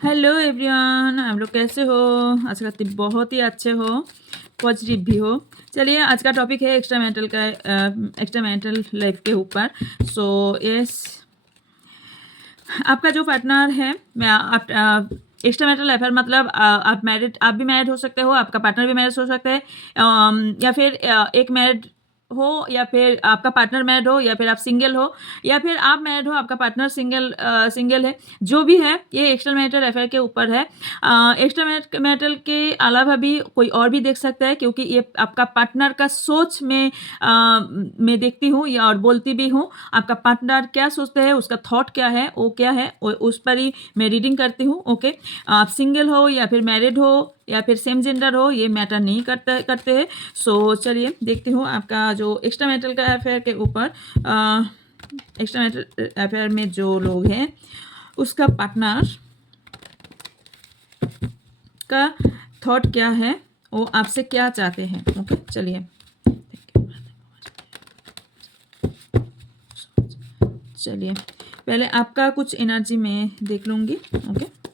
Hello everyone, आप लोग कैसे हो? आशा करती बहुत ही अच्छे हो, पॉजिटिव भी हो। चलिए, आज का टॉपिक है एक्स्ट्रा मैरिटल का, एक्स्ट्रा मैरिटल लाइफ के ऊपर। सो यस, आपका जो पार्टनर है, मैं आप एक्स्ट्रा मैरिटल अफेयर मतलब आप भी मैरिड हो सकते हो, आपका पार्टनर भी मैरिड हो सकता है, या फिर एक मैरिड हो, या फिर आपका पार्टनर मैरिड हो, या फिर आप सिंगल हो, या फिर आप मैरिड हो, आपका पार्टनर सिंगल है। जो भी है, ये एक्स्ट्रा मैरिटल अफेयर के ऊपर है। एक्स्ट्रा मैरिटल के अलावा भी कोई और भी देख सकता है, क्योंकि ये आपका पार्टनर का सोच में मैं देखती हूँ या और बोलती भी हूँ। आपका पार्टनर क्या सोचते हैं, उसका थॉट क्या है, वो क्या है, उस पर ही मैं रीडिंग करती हूँ। ओके, आप सिंगल हो या फिर मैरिड हो या फिर सेम जेंडर हो, ये मैटर नहीं करते हैं। सो चलिए देखती हूँ आपका जो एक्स्ट्रा मैरिटल का अफेयर के ऊपर, एक्स्ट्रा मैरिटल अफेयर में जो लोग हैं, उसका पार्टनर का थॉट क्या है, वो आपसे क्या चाहते हैं। ओके, चलिए चलिए पहले आपका कुछ एनर्जी में देख लूँगी। Okay,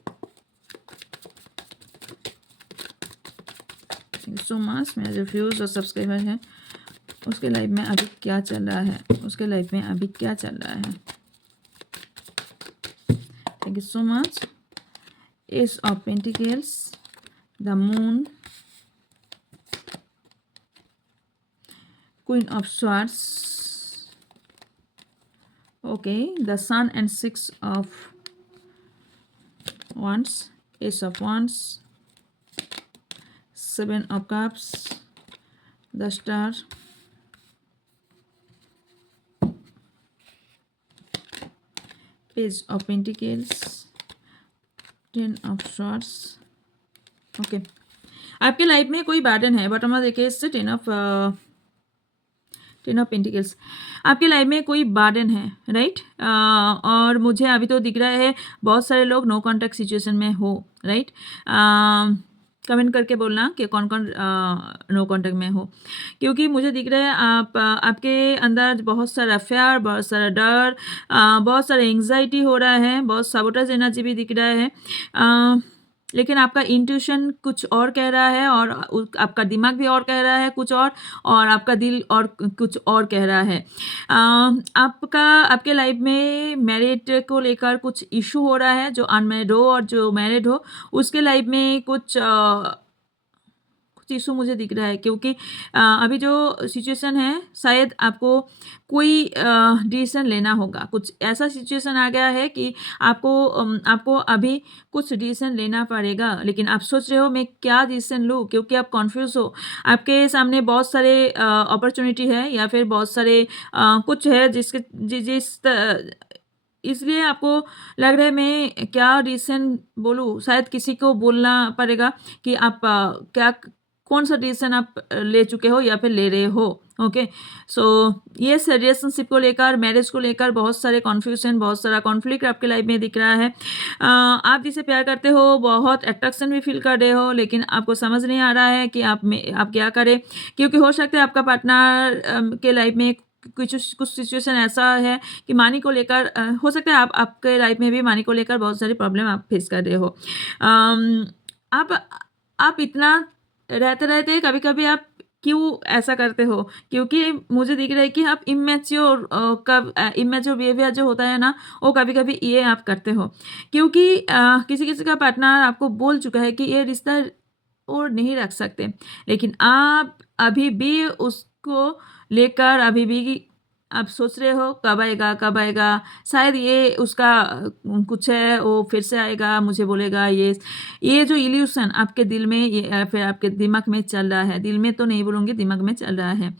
so much. मेरा जो व्यूज़ और सब्सक्राइबर है, उसके लाइफ में अभी क्या चल रहा है, उसके लाइफ में अभी क्या चल रहा है। Thank you so much. Ace of pentacles, the moon, queen of swords, okay, the sun and 6 of wands, ace of wands, 7 of cups, the star, page of pentacles, 10 of swords। Okay, आपके life में कोई burden है, but हमारा देखिए इससे 10 of pentacles. आपके life में कोई बर्डन है, राइट। और मुझे अभी तो दिख रहा है बहुत सारे लोग नो कॉन्टैक्ट सिचुएशन में हो, राइट। कमेंट करके बोलना कि कौन कौन नो कॉन्टैक्ट में हो, क्योंकि मुझे दिख रहा है आपके अंदर बहुत सारा फेयर, बहुत सारा डर, बहुत सारा एंग्जाइटी हो रहा है, बहुत सबोटेज एनर्जी भी दिख रहा है। लेकिन आपका इंट्यूशन कुछ और कह रहा है, और आपका दिमाग भी और कह रहा है कुछ और आपका दिल और कुछ और कह रहा है। आपके लाइफ में मैरिड को लेकर कुछ इशू हो रहा है। जो अनमैरिड हो और जो मैरिड हो, उसके लाइफ में कुछ इशू मुझे दिख रहा है, क्योंकि अभी जो सिचुएशन है, शायद आपको कोई डिसीजन लेना होगा। कुछ ऐसा सिचुएशन आ गया है कि आपको अभी कुछ डिसीजन लेना पड़ेगा, लेकिन आप सोच रहे हो मैं क्या डिसीजन लूँ, क्योंकि आप कॉन्फ्यूज हो। आपके सामने बहुत सारे अपॉर्चुनिटी है, या फिर बहुत सारे कुछ है इसलिए आपको लग रहा है मैं क्या डिसीजन बोलूँ। शायद किसी को बोलना पड़ेगा कि आप क्या कौन सा डिसीजन आप ले चुके हो या फिर ले रहे हो। ओके, सो ये रिलेशनशिप को लेकर, मैरिज को लेकर बहुत सारे कॉन्फ्यूजन, बहुत सारा कॉन्फ्लिक्ट आपके लाइफ में दिख रहा है। आप जिसे प्यार करते हो, बहुत अट्रैक्शन भी फील कर रहे हो, लेकिन आपको समझ नहीं आ रहा है कि आप क्या करें, क्योंकि हो सकता है आपका पार्टनर के लाइफ में कुछ सिचुएशन ऐसा है कि मनी को लेकर, हो सकता है आपके लाइफ में भी मनी को लेकर बहुत सारी प्रॉब्लम आप फेस कर रहे हो। आप इतना रहते रहते कभी कभी आप क्यों ऐसा करते हो, क्योंकि मुझे दिख रहा है कि आप इमेच्योर बिहेवियर जो होता है ना, वो कभी कभी ये आप करते हो, क्योंकि किसी किसी का पार्टनर आपको बोल चुका है कि ये रिश्ता और नहीं रख सकते, लेकिन आप अभी भी उसको लेकर अभी भी आप सोच रहे हो कब आएगा कब आएगा। शायद ये उसका कुछ है, वो फिर से आएगा, मुझे बोलेगा। ये जो इल्यूशन आपके दिल में, ये फिर आपके दिमाग में चल रहा है, दिल में तो नहीं बोलूँगी, दिमाग में चल रहा है।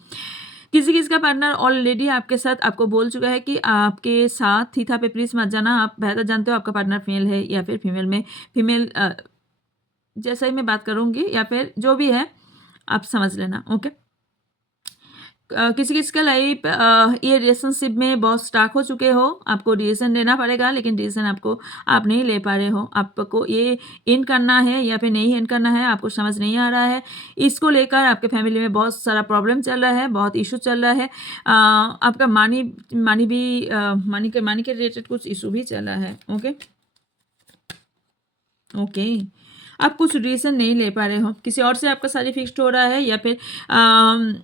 किसी किसी का पार्टनर ऑलरेडी आपके साथ आपको बोल चुका है कि आपके साथ थीथा पे प्लीज मत जाना। आप बेहतर जानते हो आपका पार्टनर मेल है या फिर फीमेल में, फीमेल जैसा ही मैं बात करूँगी, या फिर जो भी है आप समझ लेना। ओके, किसी किसी का लाइफ ये रिलेशनशिप में बहुत स्टाक हो चुके हो, आपको डिसीजन लेना पड़ेगा, लेकिन डिसीजन आप नहीं ले पा रहे हो। आपको ये एंड करना है या फिर नहीं एंड करना है, आपको समझ नहीं आ रहा है। इसको लेकर आपके फैमिली में बहुत सारा प्रॉब्लम चल रहा है, बहुत इशू चल रहा है। आपका मनी के रिलेटेड कुछ इशू भी चल रहा है। ओके, ओके, आप कुछ रीज़न नहीं ले पा रहे हो, किसी और से आपका शादी फिक्स्ड हो रहा है या फिर अम,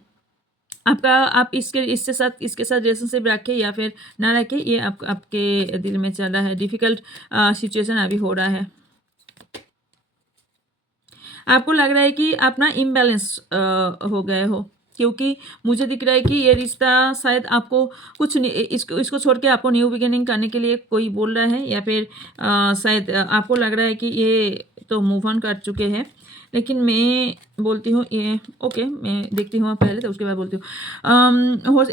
आपका आप इसके साथ इसके साथ रिलेशनशिप रखें या फिर ना रखें, ये आपके दिल में चल रहा है, डिफ़िकल्ट सिचुएशन अभी हो रहा है। आपको लग रहा है कि आप ना इम्बैलेंस हो गए हो, क्योंकि मुझे दिख रहा है कि ये रिश्ता शायद आपको कुछ इसको इसको छोड़ के आपको न्यू बिगिनिंग करने के लिए कोई बोल रहा है, या फिर शायद आपको लग रहा है कि ये तो मूव ऑन कर चुके हैं। लेकिन मैं बोलती हूँ ये ओके, मैं देखती हूँ पहले तो उसके बाद बोलती हूँ।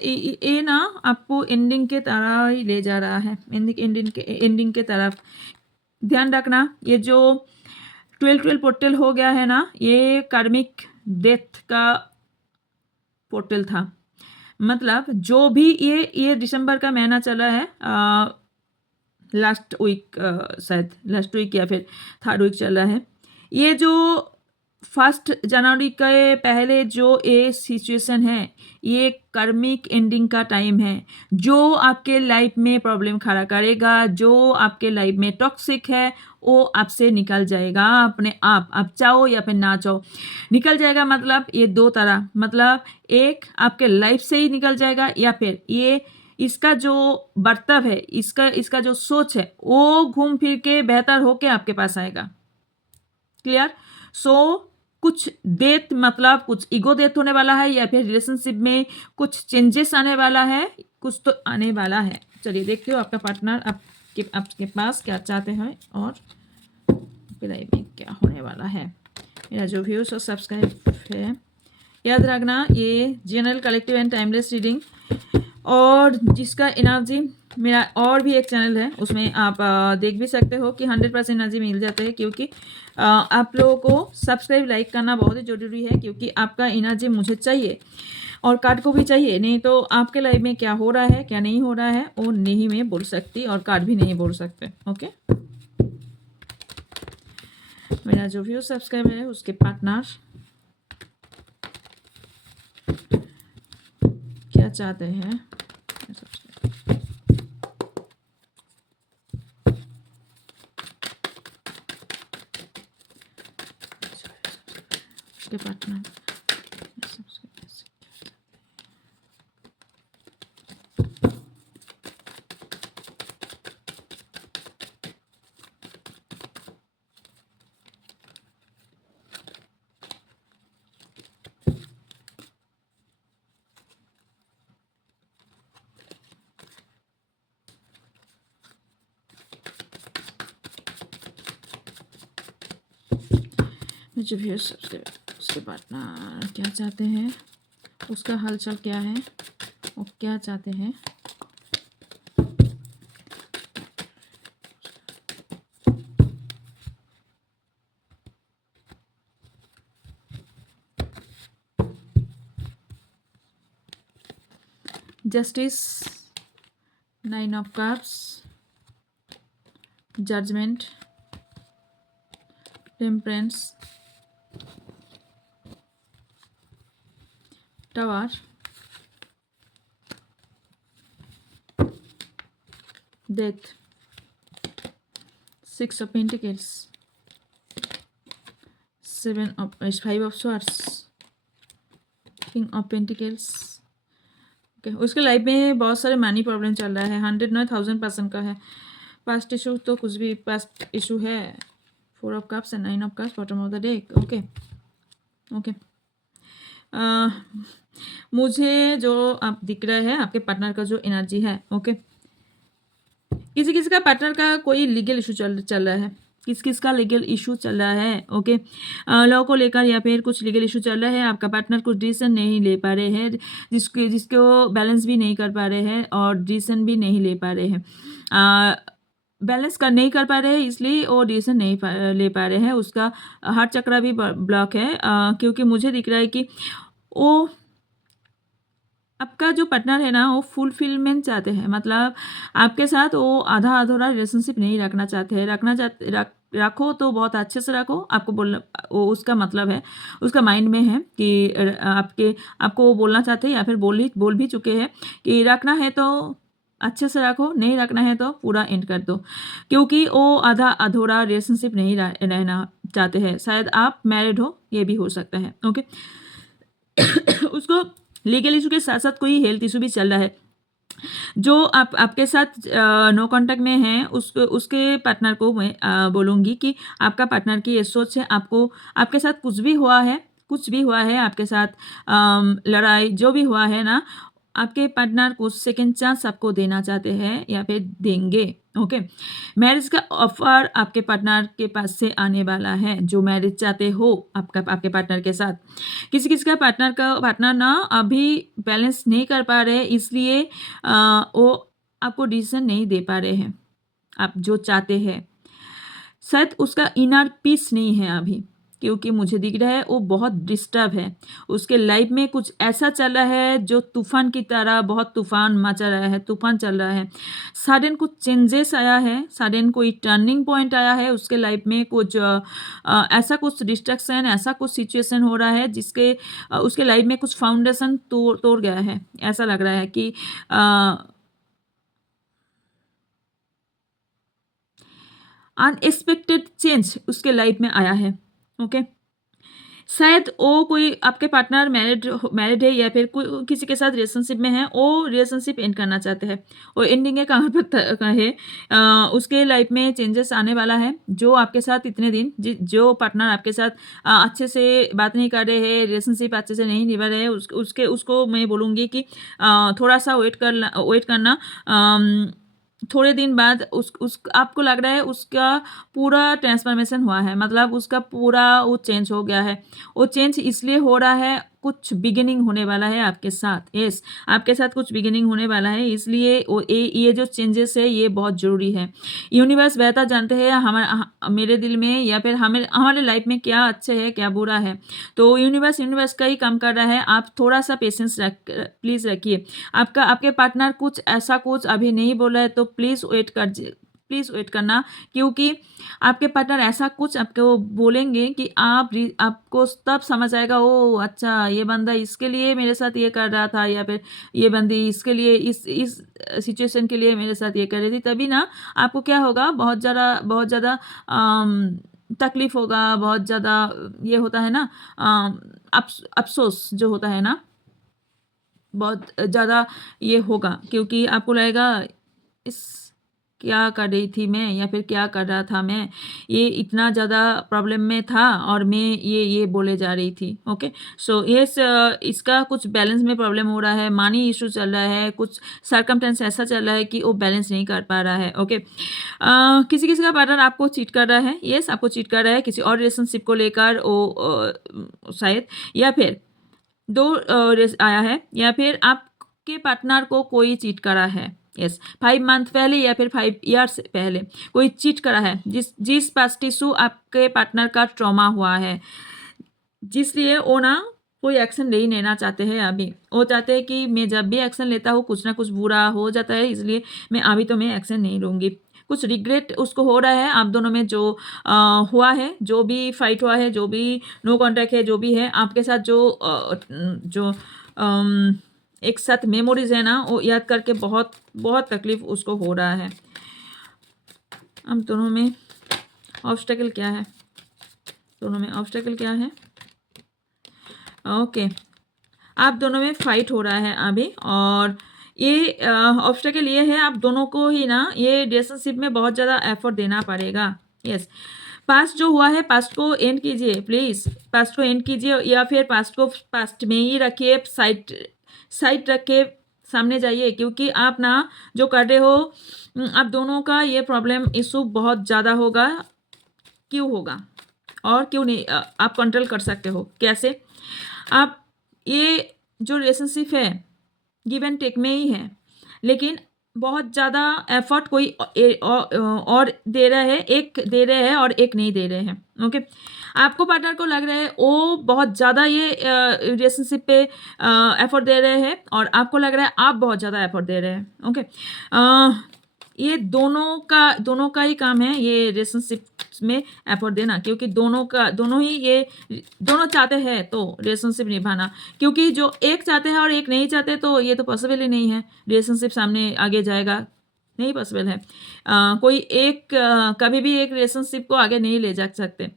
ये ना आपको एंडिंग के तरह ही ले जा रहा है, एंडिंग के तरफ। ध्यान रखना, ये जो 12 पोर्टल हो गया है ना, ये कार्मिक डेथ का पोर्टल था। मतलब जो भी ये दिसंबर का महीना चला है, लास्ट वीक, शायद लास्ट वीक या फिर थर्ड वीक चल रहा है, ये जो 1 जनवरी के पहले जो ये सिचुएशन है, ये कर्मिक एंडिंग का टाइम है। जो आपके लाइफ में प्रॉब्लम खड़ा करेगा, जो आपके लाइफ में टॉक्सिक है, वो आपसे निकल जाएगा अपने आप चाहो या फिर ना चाहो निकल जाएगा। मतलब ये दो तरह, मतलब एक आपके लाइफ से ही निकल जाएगा, या फिर ये इसका जो बर्ताव है, इसका जो सोच है, वो घूम फिर के बेहतर होके आपके पास आएगा। क्लियर? सो कुछ डेथ, मतलब कुछ ईगो डेथ होने वाला है, या फिर रिलेशनशिप में कुछ चेंजेस आने वाला है, कुछ तो आने वाला है। चलिए देखते हो आपका पार्टनर आपके पास क्या चाहते हैं और आपकी लाइफ में क्या होने वाला है। मेरा जो व्यूज और सब्सक्राइब है, याद रखना ये general, collective and timeless reading, और जिसका एनर्जी, मेरा और भी एक चैनल है उसमें आप देख भी सकते हो कि 100% एनर्जी मिल जाता है, क्योंकि आप लोगों को सब्सक्राइब लाइक करना बहुत ही ज़रूरी है, क्योंकि आपका एनर्जी मुझे चाहिए और कार्ड को भी चाहिए। नहीं तो आपके लाइफ में क्या हो रहा है क्या नहीं हो रहा है वो नहीं मैं बोल सकती, और कार्ड भी नहीं बोल सकते। ओके, मेरा जो भी सब्सक्राइब है उसके पार्टनर क्या चाहते हैं, उसके पार्टनर जो भी उसके पार्टनर क्या चाहते हैं, उसका हालचाल क्या है, वो क्या चाहते हैं। Justice, 9 of cups, judgment, temperance, tower, death, 6 of pentacles, 5 of swords, king of pentacles. Okay, उसके लाइफ में बहुत सारे मनी प्रॉब्लम चल रहा है, 100,000% का है। पास्ट इशू तो कुछ भी पास्ट इशू है। 4 of cups and 9 of cups, bottom of the deck. Okay okay, मुझे जो आप दिख रहा है आपके पार्टनर का जो एनर्जी है, ओके, किसी किसी का पार्टनर का कोई लीगल इशू चल रहा है, किस का लीगल इशू चल रहा है। ओके, लॉ को लेकर या फिर कुछ लीगल इशू चल रहा है। आपका पार्टनर कुछ डिसीजन नहीं ले पा रहे हैं, जिसको बैलेंस भी नहीं कर पा रहे हैं और डिसीजन भी नहीं ले पा रहे हैं। बैलेंस नहीं कर पा रहे हैं, इसलिए वो डिसीजन नहीं ले पा रहे हैं। उसका हार्ट चक्रा भी ब्लॉक है, क्योंकि मुझे दिख रहा है कि वो आपका जो पार्टनर है ना, वो फुलफिलमेंट चाहते हैं। मतलब आपके साथ वो आधा अधूरा रिलेशनशिप नहीं रखना चाहते हैं। रखो तो बहुत अच्छे से रखो, आपको बोलना वो उसका मतलब है, उसका माइंड में है कि आपको वो बोलना चाहते हैं या फिर बोल भी चुके हैं कि रखना है तो अच्छे से रखो, नहीं रखना है तो पूरा एंड कर दो, क्योंकि वो आधा अधूरा रिलेशनशिप नहीं रहना चाहते हैं। शायद आप मैरिड हो, ये भी हो सकता है। ओके उसको लीगल इशू के साथ साथ कोई हेल्थ इशू भी चल रहा है। जो आपके साथ नो कांटेक्ट में है, उसके पार्टनर को मैं बोलूँगी कि आपका पार्टनर की ये सोच है, आपको आपके साथ कुछ भी हुआ है आपके साथ लड़ाई जो भी हुआ है ना, आपके पार्टनर को सेकेंड चांस आपको देना चाहते हैं या फिर देंगे। ओके मैरिज का ऑफर आपके पार्टनर के पास से आने वाला है, जो मैरिज चाहते हो आपके पार्टनर के साथ। किसी किसी का पार्टनर ना अभी बैलेंस नहीं कर पा रहे, इसलिए वो आपको डिसीजन नहीं दे पा रहे हैं आप जो चाहते हैं। शायद उसका इनर पीस नहीं है अभी, क्योंकि मुझे दिख रहा है वो बहुत डिस्टर्ब है। उसके लाइफ में कुछ ऐसा चल रहा है जो तूफान की तरह, बहुत तूफान मचा रहा है, तूफान चल रहा है। सडन कुछ चेंजेस आया है, सडन कोई टर्निंग पॉइंट आया है उसके लाइफ में। कुछ ऐसा कुछ डिस्ट्रक्शन, ऐसा कुछ सिचुएशन हो रहा है जिसके उसके लाइफ में कुछ फाउंडेशन तोड़ गया है। ऐसा लग रहा है कि अनएक्सपेक्टेड चेंज उसके लाइफ में आया है। ओके शायद वो कोई आपके पार्टनर मैरिड है या फिर कोई किसी के साथ रिलेशनशिप में है, वो रिलेशनशिप एंड करना चाहते हैं। वो एंडिंग है कहाँ पर है, उसके लाइफ में चेंजेस आने वाला है। जो आपके साथ इतने दिन जो पार्टनर आपके साथ अच्छे से बात नहीं कर रहे हैं, रिलेशनशिप अच्छे से नहीं निभा रहे हैं, उसको मैं बोलूँगी कि थोड़ा सा वेट करना। थोड़े दिन बाद उस आपको लग रहा है उसका पूरा ट्रांसफॉर्मेशन हुआ है, मतलब उसका पूरा वो चेंज हो गया है। वो चेंज इसलिए हो रहा है, कुछ बिगिनिंग होने वाला है आपके साथ। यस आपके साथ कुछ बिगिनिंग होने वाला है, इसलिए ये जो चेंजेस है ये बहुत ज़रूरी है। यूनिवर्स बेहतर जानते हैं मेरे दिल में या फिर हमारे लाइफ में क्या अच्छे है क्या बुरा है। तो यूनिवर्स का ही काम कर रहा है। आप थोड़ा सा पेशेंस प्लीज़ रखिए। आपके पार्टनर कुछ ऐसा कुछ अभी नहीं बोला है तो प्लीज़ वेट करना, क्योंकि आपके पार्टनर ऐसा कुछ आपको बोलेंगे कि आपको तब समझ आएगा, ओ अच्छा ये बंदा इसके लिए मेरे साथ ये कर रहा था, या फिर ये बंदी इसके लिए इस सिचुएशन के लिए मेरे साथ ये कर रही थी। तभी ना आपको क्या होगा, बहुत ज़्यादा तकलीफ होगा, बहुत ज़्यादा ये होता है ना, अफसोस जो होता है ना, बहुत ज़्यादा ये होगा, क्योंकि आपको लगेगा इस क्या कर रही थी मैं या फिर क्या कर रहा था मैं, ये इतना ज़्यादा प्रॉब्लम में था और मैं ये बोले जा रही थी। ओके सो यस इसका कुछ बैलेंस में प्रॉब्लम हो रहा है, मनी इशू चल रहा है, कुछ सर्कमटेंस ऐसा चल रहा है कि वो बैलेंस नहीं कर पा रहा है। ओके किसी किसी का पार्टनर आपको चीट कर रहा है, यस आपको चीट कर रहा है किसी और रिलेशनशिप को लेकर, वो शायद, या फिर दो आया है, या फिर आपके पार्टनर को कोई चीट करा है। यस 5 मंथ पहले या फिर 5 ईयर्स पहले कोई चीट करा है, जिस पास्ट इशू आपके पार्टनर का ट्रॉमा हुआ है, जिसलिए वो ना कोई एक्शन नहीं लेना चाहते हैं अभी। वो चाहते हैं कि मैं जब भी एक्शन लेता हूँ कुछ ना कुछ बुरा हो जाता है, इसलिए मैं एक्शन नहीं लूँगी। कुछ रिग्रेट उसको हो रहा है आप दोनों में, जो हुआ है, जो भी फाइट हुआ है, जो भी नो कॉन्टैक्ट है, जो भी है आपके साथ, जो एक साथ मेमोरीज है ना, वो याद करके बहुत बहुत तकलीफ उसको हो रहा है। अब दोनों में ऑब्स्टेकल क्या है, ओके आप दोनों में फाइट हो रहा है अभी, और ये ऑब्स्टेकल ये है, आप दोनों को ही ना ये रिलेशनशिप में बहुत ज़्यादा एफर्ट देना पड़ेगा। यस पास्ट जो हुआ है, पास्ट को एंड कीजिए प्लीज़, पास्ट को एंड कीजिए, या फिर पास्ट को पास्ट में ही रखिए, साइड रख के सामने जाइए, क्योंकि आप ना जो कर रहे हो, आप दोनों का ये प्रॉब्लम इशू बहुत ज़्यादा होगा। क्यों होगा और क्यों नहीं, आप कंट्रोल कर सकते हो कैसे। आप ये जो रिलेशनशिप है गिव एंड टेक में ही है, लेकिन बहुत ज़्यादा एफर्ट कोई और दे रहा है, एक दे रहे हैं और एक नहीं दे रहे हैं। ओके आपको पार्टनर को लग रहा है वो बहुत ज़्यादा ये रिलेशनशिप पे एफर्ट दे रहे हैं, और आपको लग रहा है आप बहुत ज़्यादा एफर्ट दे रहे हैं। ओके ये दोनों का ही काम है ये रिलेशनशिप में एफर्ट देना, क्योंकि दोनों ही ये दोनों चाहते हैं तो रिलेशनशिप निभाना, क्योंकि जो एक चाहते हैं और एक नहीं चाहते तो ये तो पॉसिबल ही नहीं है, रिलेशनशिप सामने आगे जाएगा नहीं, पॉसिबल है। कोई एक कभी भी एक रिलेशनशिप को आगे नहीं ले जा सकते।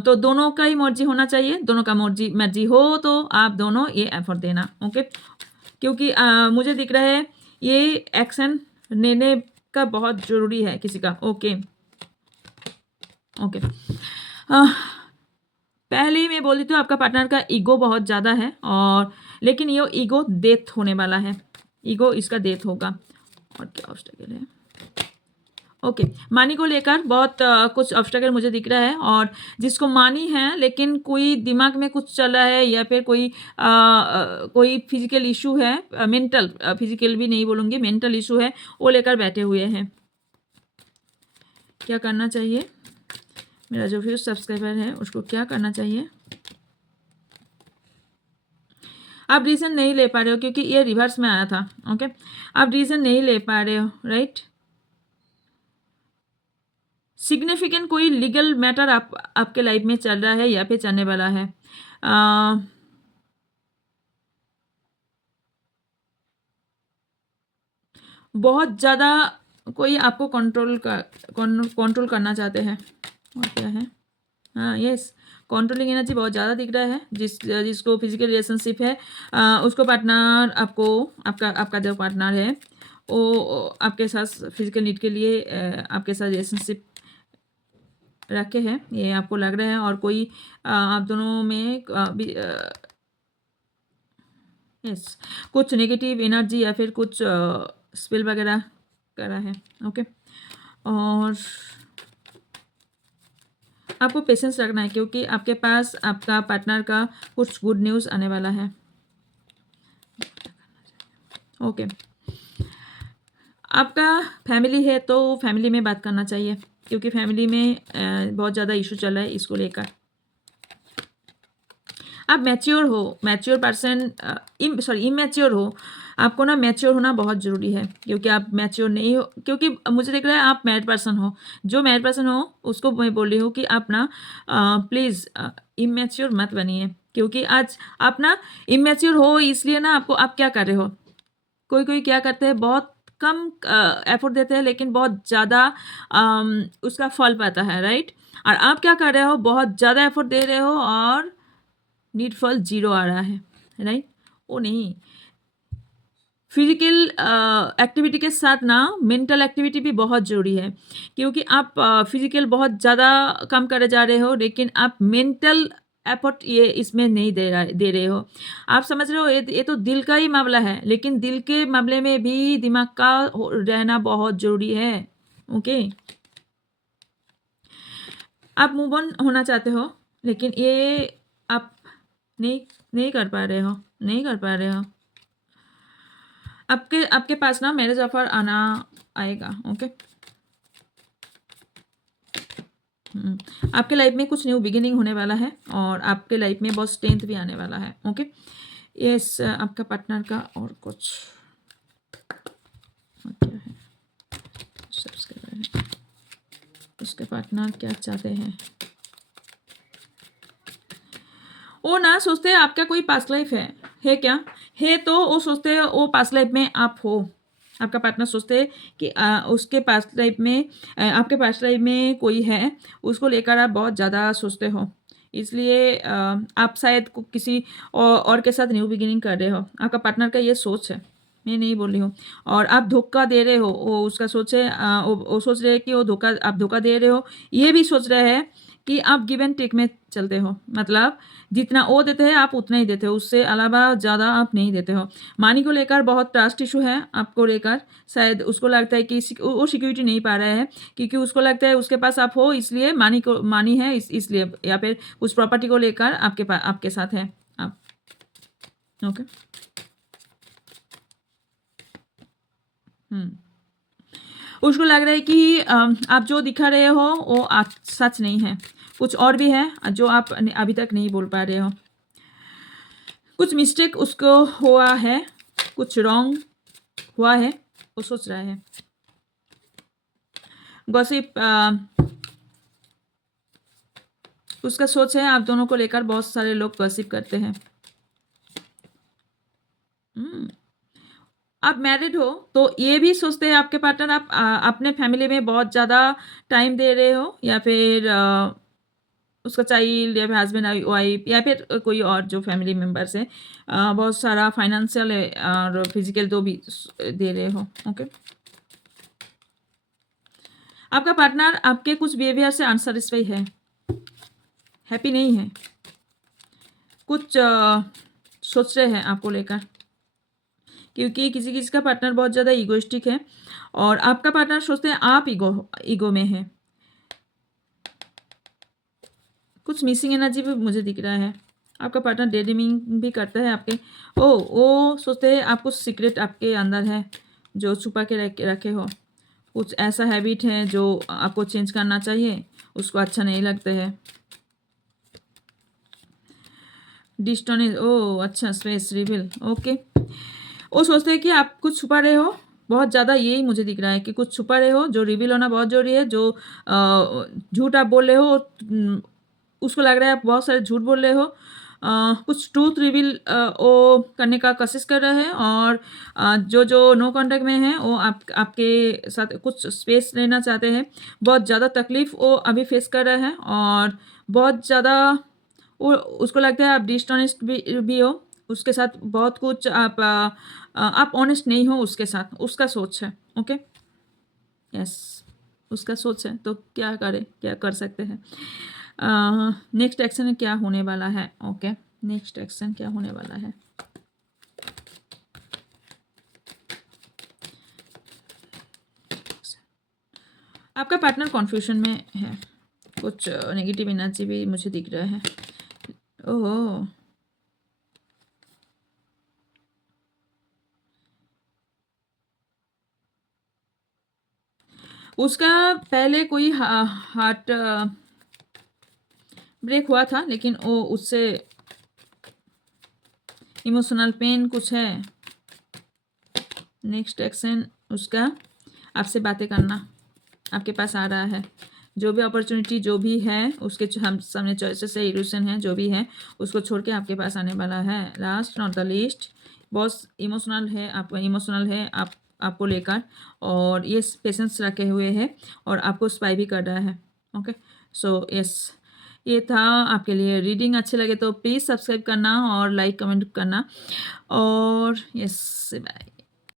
तो दोनों का ही मर्जी होना चाहिए, दोनों का मर्जी हो तो आप दोनों ये एफर्ट देना, ओके। क्योंकि मुझे दिख रहा है ये एक्शन लेने का बहुत ज़रूरी है किसी का, ओके ओके। पहले ही मैं बोल देती हूँ आपका पार्टनर का ईगो बहुत ज़्यादा है, और लेकिन ये ईगो डेथ होने वाला है, ईगो इसका डेथ होगा। और क्या ऑब्स्टेकल है, ओके। मनी को लेकर बहुत कुछ ऑब्स्टेकल मुझे दिख रहा है, और जिसको मनी है लेकिन कोई दिमाग में कुछ चल रहा है, या फिर कोई फिजिकल इशू है, मेंटल, फिजिकल भी नहीं बोलूँगी, मेंटल इशू है, वो लेकर बैठे हुए हैं। क्या करना चाहिए, मेरा जो व्यूज सब्सक्राइबर है उसको क्या करना चाहिए? आप रीज़न नहीं ले पा रहे हो क्योंकि ये रिवर्स में आया था, ओके। आप रीज़न नहीं ले पा रहे हो, राइट। सिग्निफिकेंट कोई लीगल मैटर आपके लाइफ में चल रहा है या फिर चलने वाला है। बहुत ज़्यादा कोई आपको कंट्रोल करना चाहते हैं, और क्या है, हाँ यस, कंट्रोलिंग एनर्जी बहुत ज़्यादा दिख रहा है। जिसको फिजिकल रिलेशनशिप है, उसको पार्टनर आपका जो पार्टनर है वो आपके साथ फिजिकल नीड के लिए आपके साथ रिलेशनशिप रखे हैं, ये आपको लग रहा है। और कोई आप दोनों में यस कुछ नेगेटिव एनर्जी या फिर कुछ स्पिल वगैरह करा है, ओके। और आपको पेशेंस रखना है क्योंकि आपके पास आपका पार्टनर का कुछ गुड न्यूज़ आने वाला है, ओके। आपका फैमिली है तो फैमिली में बात करना चाहिए, क्योंकि फैमिली में बहुत ज़्यादा इशू चल रहा है इसको लेकर। आप मैच्योर हो, मैच्योर पर्सन, इमेच्योर हो, आपको ना मैच्योर होना बहुत ज़रूरी है, क्योंकि आप मैच्योर नहीं हो। क्योंकि मुझे दिख रहा है आप मैरिड पर्सन हो, जो मैरिड पर्सन हो उसको मैं बोल रही हूँ कि आप ना प्लीज़ इमेच्योर मत बनिए, क्योंकि आज आप ना इमेच्योर हो, इसलिए ना आप क्या कर रहे हो, कोई क्या करते हैं, बहुत कम एफर्ट देते हैं लेकिन बहुत ज़्यादा उसका फल पाता है, राइट। और आप क्या कर रहे हो, बहुत ज़्यादा एफर्ट दे रहे हो और नीड फल 0 आ रहा है, राइट। वो नहीं, फिजिकल एक्टिविटी के साथ ना मेंटल एक्टिविटी भी बहुत ज़रूरी है, क्योंकि आप फिजिकल बहुत ज़्यादा कम करे जा रहे हो लेकिन आप मेंटल एफर्ट ये इसमें नहीं दे रहे हो। आप समझ रहे हो, ये तो दिल का ही मामला है, लेकिन दिल के मामले में भी दिमाग का रहना बहुत ज़रूरी है, ओके। आप मूव ऑन होना चाहते हो लेकिन ये आप नहीं कर पा रहे हो, नहीं कर पा रहे हो। आपके पास ना मैरिज ऑफर आएगा, ओके। आपके लाइफ में कुछ न्यू बिगिनिंग होने वाला है और आपके लाइफ में बहुत स्ट्रेंथ भी आने वाला है, ओके। यस, आपका पार्टनर का और कुछ क्या है, सब्सक्राइबर है, उसके पार्टनर क्या चाहते हैं। वो ना सोचते हैं आपका कोई पास्ट लाइफ है क्या है, तो वो सोचते हैं वो पास्ट लाइफ में आप हो। आपका पार्टनर सोचते हैं कि उसके पास्ट लाइफ में आपके पास्ट लाइफ में कोई है, उसको लेकर आप बहुत ज़्यादा सोचते हो, इसलिए आप शायद किसी और के साथ न्यू बिगिनिंग कर रहे हो। आपका पार्टनर का ये सोच है, मैं नहीं बोल रही हूँ। और आप धोखा दे रहे हो, वो उसका सोच है, वो सोच रहे हैं कि आप धोखा दे रहे हो। ये भी सोच रहे हैं कि आप गिव एंड टेक में चलते हो, मतलब जितना वो देते हैं आप उतना ही देते हो, उससे अलावा ज़्यादा आप नहीं देते हो। मानी को लेकर बहुत ट्रस्ट इशू है आपको लेकर, शायद उसको लगता है कि वो सिक्योरिटी नहीं पा रहा है, क्योंकि उसको लगता है उसके पास आप हो इसलिए मानी है, इसलिए, या फिर उस प्रॉपर्टी को लेकर आपके साथ है आप, ओके। उसको लग रहा है कि आप जो दिखा रहे हो वो सच नहीं है, कुछ और भी है जो आप अभी तक नहीं बोल पा रहे हो। कुछ मिस्टेक उसको हुआ है, कुछ रॉन्ग हुआ है, वो सोच रहा है। गॉसिप उसका सोच है आप दोनों को लेकर बहुत सारे लोग गॉसिप करते हैं। आप मैरिड हो तो ये भी सोचते हैं आपके पार्टनर आप अपने फैमिली में बहुत ज़्यादा टाइम दे रहे हो, या फिर उसका चाइल्ड या फिर हस्बैंड वाइफ या फिर कोई और जो फैमिली मेम्बर्स है, बहुत सारा फाइनेंशियल और फिजिकल दो भी दे रहे हो। ओके, आपका पार्टनर आपके कुछ बिहेवियर से अनसेटिस्फाई है, हैप्पी नहीं है, कुछ सोच रहे हैं आपको लेकर, क्योंकि किसी किसी का पार्टनर बहुत ज़्यादा ईगोइस्टिक है और आपका पार्टनर सोचते हैं आप ईगो में है। कुछ मिसिंग एनर्जी भी मुझे दिख रहा है। आपका पार्टनर डे ड्रीमिंग भी करता है आपके। वो सोचते हैं आप कुछ सीक्रेट आपके अंदर है जो छुपा के रखे हो, कुछ ऐसा हैबिट है जो आपको चेंज करना चाहिए, उसको अच्छा नहीं लगता है। डिस्टोनेस, अच्छा, स्पेस रिवील। ओके, वो सोचते हैं कि आप कुछ छुपा रहे हो बहुत ज़्यादा, यही मुझे दिख रहा है कि कुछ छुपा रहे हो जो रिवील होना बहुत ज़रूरी है। जो झूठ आप बोल रहे हो, उसको लग रहा है आप बहुत सारे झूठ बोल रहे हो। कुछ ट्रूथ रिवील वो करने का कोशिश कर रहे हैं, और जो जो नो कांटेक्ट में हैं वो आपके साथ कुछ स्पेस लेना चाहते हैं। बहुत ज़्यादा तकलीफ़ वो अभी फेस कर रहे हैं, और बहुत ज़्यादा वो उसको लगता है आप डिसऑनेस्ट भी हो उसके साथ। बहुत कुछ आप ऑनेस्ट नहीं हो उसके साथ, उसका सोच है। ओके, यस, उसका सोच है, तो क्या करें, क्या कर सकते हैं। नेक्स्ट एक्शन क्या होने वाला है। ओके, नेक्स्ट एक्शन क्या होने वाला है। आपका पार्टनर कॉन्फ्यूजन में है, कुछ नेगेटिव एनर्जी भी मुझे दिख रहा है। ओह, उसका पहले कोई हार्ट ब्रेक हुआ था, लेकिन वो उससे इमोशनल पेन कुछ है। नेक्स्ट एक्शन उसका आपसे बातें करना आपके पास आ रहा है। जो भी अपॉर्चुनिटी जो भी है उसके हम सामने चॉइसेस है, इल्यूशन है, जो भी है उसको छोड़ के आपके पास आने वाला है। लास्ट नॉट द लीस्ट, बहुत इमोशनल है, आप आपको लेकर, और ये पेशेंस रखे हुए है और आपको स्पाई भी कर रहा है। ओके, सो यस, ये था आपके लिए रीडिंग। अच्छे लगे तो प्लीज़ सब्सक्राइब करना और लाइक कमेंट करना, और यस, बाय।